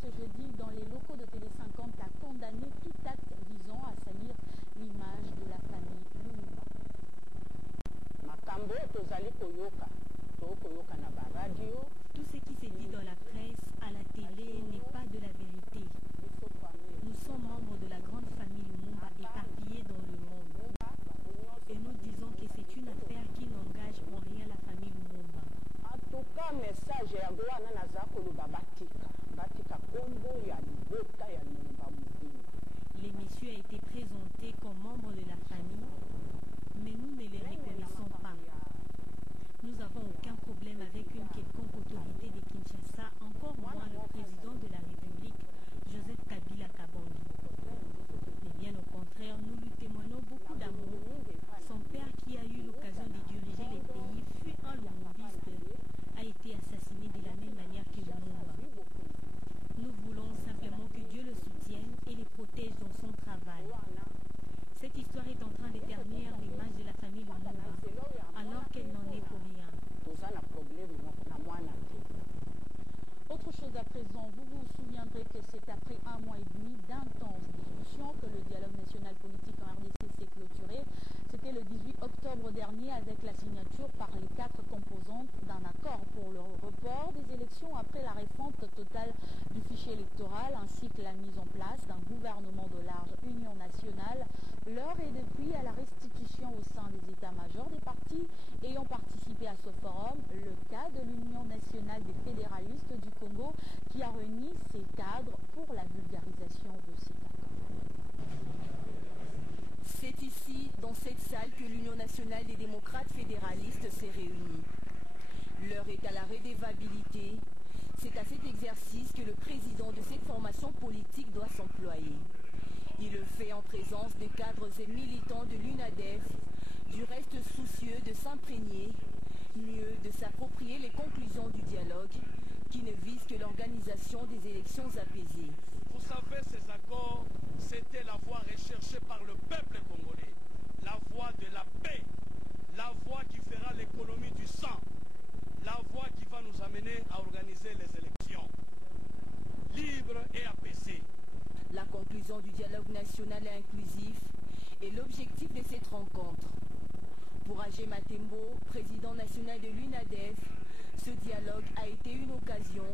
ce jeudi dans les locaux de Télé 50 a condamné tout acte visant à salir l'image de la famille Lumumba. Tout ce qui s'est dit dans la presse, à la télé, n'est pas de la vérité. Nous sommes membres de la grande famille Lumumba éparpillée dans le monde. Et nous disons que c'est une affaire qui n'engage en rien la famille Lumumba. L'émission a été présentée comme membre de la famille, mais nous ne les reconnaissons pas. Nous n'avons aucun problème avec une quelconque autorité de Kinshasa, encore moins le président de la République, Joseph Kabila Kabangi. Mais bien au contraire, nous lui témoignons beaucoup d'amour. Son père, qui a eu l'occasion de diriger les pays, fut un lumumbiste, a été assassiné de la même manière que Lumumba. Nous voulons simplement que Dieu le soutienne et le protège dans son travail. Cette histoire est en train de ternir l'image de la famille Lumumba, alors qu'elle n'en est pour rien. Autre chose à présent, vous vous souviendrez que c'est après un mois et demi d'intenses discussions que le dialogue national politique en RDC s'est clôturé. C'était le 18 octobre dernier avec la signature par les 4 composantes d'un accord pour le report des élections après la refonte totale du fichier électoral ainsi que la mise en place d'un gouvernement de large union nationale. L'heure est depuis à la restitution au sein des états-majors des partis ayant participé à ce forum, le cas de l'Union nationale des fédéralistes du Congo qui a réuni ses cadres pour la vulgarisation de cet accord. C'est ici, dans cette salle, que l'Union nationale des démocrates fédéralistes s'est réunie. L'heure est à la redevabilité. C'est à cet exercice que le président de cette formation politique doit s'employer. Il le fait en présence des cadres et militants de l'UNADEF, du reste soucieux de s'imprégner, mieux de s'approprier les conclusions du dialogue, qui ne vise que l'organisation des élections apaisées. Vous savez, ces accords, c'était la voie recherchée par le peuple congolais, la voie de la paix, la voie qui fera l'économie du sang, la voie qui va nous amener à organiser les élections libres et apaisées. La conclusion du dialogue national et inclusif est l'objectif de cette rencontre. Pour Agé Matembo, président national de l'UNADEF, ce dialogue a été une occasion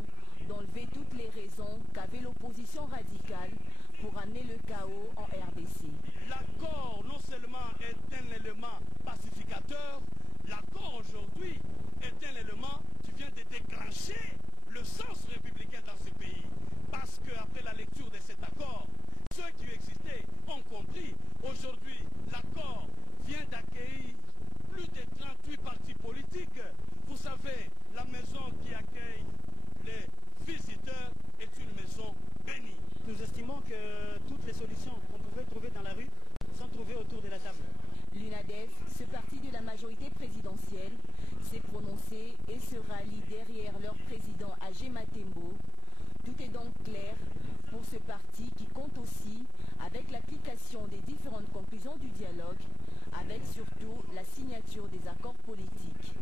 d'enlever toutes les raisons qu'avait l'opposition radicale pour amener le chaos en RDC. L'accord non seulement est un élément pacificateur, l'accord aujourd'hui est un élément qui vient de déclencher le sens républicain dans ce pays. Parce qu'après la lecture de cet accord, ceux qui existaient ont compris. Aujourd'hui, l'accord vient d'accueillir plus de 38 partis politiques. Vous savez, la maison qui accueille les visiteurs est une maison bénie. Nous estimons que toutes les solutions qu'on pouvait trouver dans la rue sont trouvées autour de la table. L'UNADEF, ce parti de la majorité présidentielle, s'est prononcé et se rallie derrière leur président Agé Matembo. Tout est donc clair pour ce parti qui compte aussi avec l'application des différentes conclusions du dialogue, avec surtout la signature des accords politiques.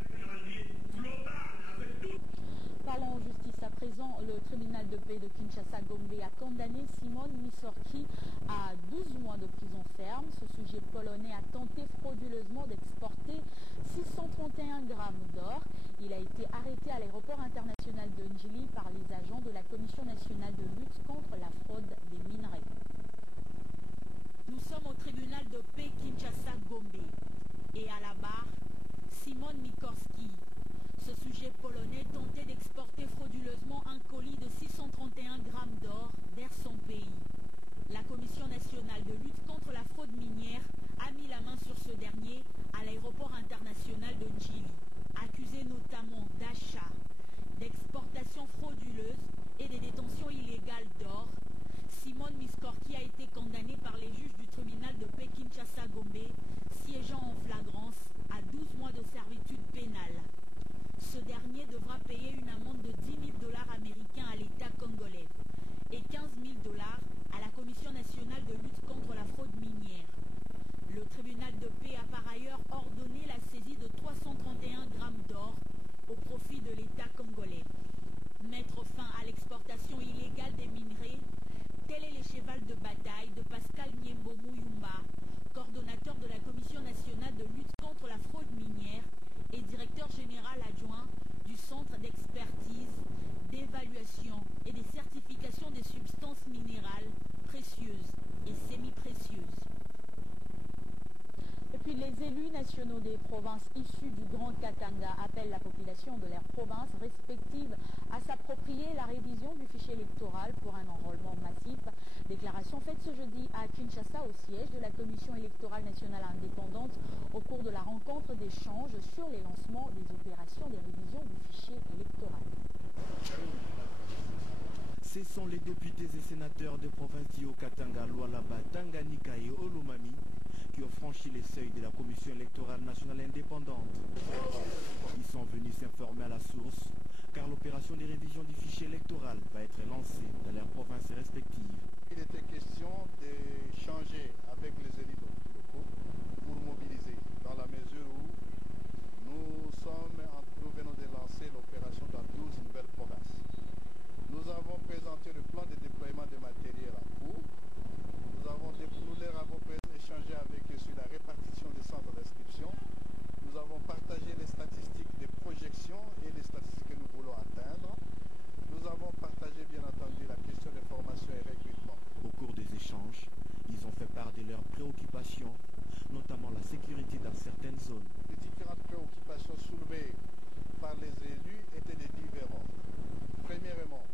Parlons justice à présent. Le tribunal de paix de Kinshasa-Gombe a condamné Simon Misorki à 12 mois de prison ferme. Ce sujet polonais a tenté frauduleusement d'exporter 631 grammes d'or. Il a été arrêté à l'aéroport international de Njili par les agents de la Commission nationale de lutte contre la fraude des minerais. Nous sommes au tribunal de paix Kinshasa-Gombe et à la barre, Simon Mikorski. Ce sujet polonais tentait d'exporter frauduleusement un colis de 631 grammes d'or vers son pays. La Commission nationale de lutte contre la fraude minière a mis la main sur ce dernier à l'aéroport international de Njili, accusé notamment d'achat, d'exportation frauduleuse et de détention illégale d'or. Simon Miskorki a été condamné par les juges du tribunal de paix Kinshasa-Gombe, siégeant en flagrance à 12 mois de servitude pénale. Ce dernier devra payer une amende de 10 000 $ américains à l'État congolais et 15 000 $ à la Commission nationale de lutte contre la fraude minière. Le tribunal de paix a par ailleurs à l'exportation illégale des minerais, tel est le cheval de bataille de Pascal Niembo Mouyumba, coordonnateur de la Commission nationale de lutte contre la fraude minière et directeur général adjoint du Centre d'expertise, d'évaluation et de certification des substances minérales précieuses et semi-précieuses. Et puis les élus nationaux des provinces issues du Grand Katanga appellent la population de leurs provinces respectives à s'approprier la révision du fichier électoral pour un enrôlement massif. Déclaration faite ce jeudi à Kinshasa au siège de la Commission électorale nationale indépendante au cours de la rencontre d'échange sur les lancements des opérations de révision du fichier électoral. Ce sont les députés et sénateurs des provinces d'Io-Katanga, Lualaba, Tanganyika et Olomami qui ont franchi les seuils de la Commission électorale nationale indépendante. Ils sont venus s'informer à la source, car l'opération de révision du fichier électoral va être lancée dans leurs provinces respectives. Il était question d'échanger avec les élus locaux pour mobiliser, dans la mesure où nous venons de lancer l'opération dans 12 nouvelles provinces. Nous avons présenté le plan de déploiement des matériels en cours. Nous leur avons échangé avec eux sur la répartition des centres d'inscription. Nous avons partagé les statistiques des projections et les statistiques que nous voulons atteindre. Nous avons partagé bien entendu la question des formations et recrutement. Au cours des échanges, ils ont fait part de leurs préoccupations, notamment la sécurité dans certaines zones. Les différentes préoccupations soulevées par les élus étaient des différents. Premièrement,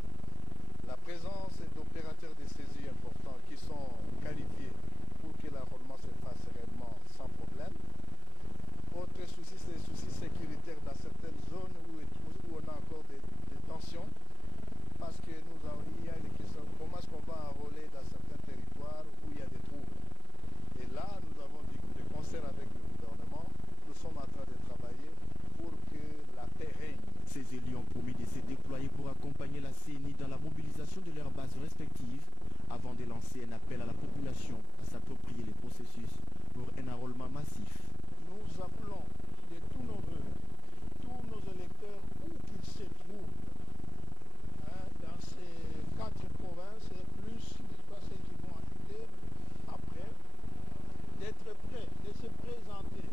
la présence d'opérateurs de saisie importants qui sont qualifiés pour que l'enrôlement se fasse réellement sans problème. Autre souci, c'est les soucis sécuritaires dans certaines zones où on a encore des tensions, parce que il y a des questions, comment est-ce qu'on va enrôler dans certains territoires où il y a des troubles. Et là, nous avons dit que de concert avec le gouvernement, nous sommes en train de travailler pour que la paix règne. Ces élus ont promis de se déployer pour accompagner la CENI dans la mobilisation de leurs bases respectives avant de lancer un appel à la population à s'approprier les processus pour un enrôlement massif. Nous appelons de tous nos voeux, tous nos électeurs, où qu'ils se trouvent, dans ces 4 provinces et plus, pas celles qui vont ajouter après, d'être prêts, de se présenter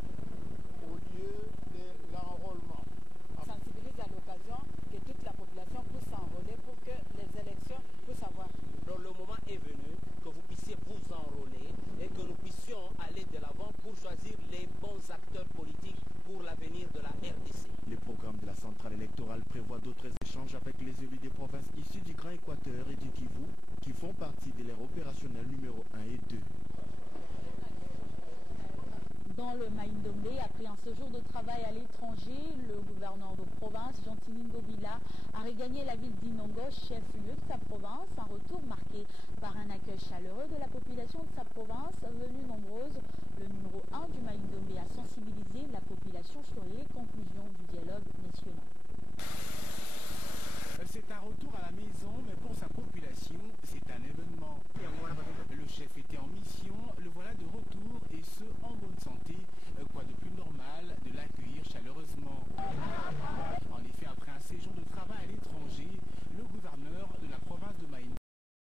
au lieu de l'enrôlement. Sensibilise à l'occasion que toute la population puisse s'enrôler pour que les élections puissent avoir. Donc le moment est venu que vous puissiez vous enrôler et que nous puissions aller de l'avant pour choisir les bons acteurs politiques pour l'avenir de la RDC. Le programme de la centrale électorale prévoit d'autres échanges avec les élus des provinces issues du Grand Équateur et du Kivu qui font partie de l'ère opérationnelle numéro 1 et 2. Dans le Maïndombe, après un séjour de travail à l'étranger, le gouverneur de province, Jean-Tiningo Bila, a regagné la ville d'Inongo, chef-lieu de sa province, un retour marqué par un accueil chaleureux de la population de sa province, venue nombreuse. Le numéro 1 du Maïndombe a sensibilisé la population sur les conclusions du dialogue national.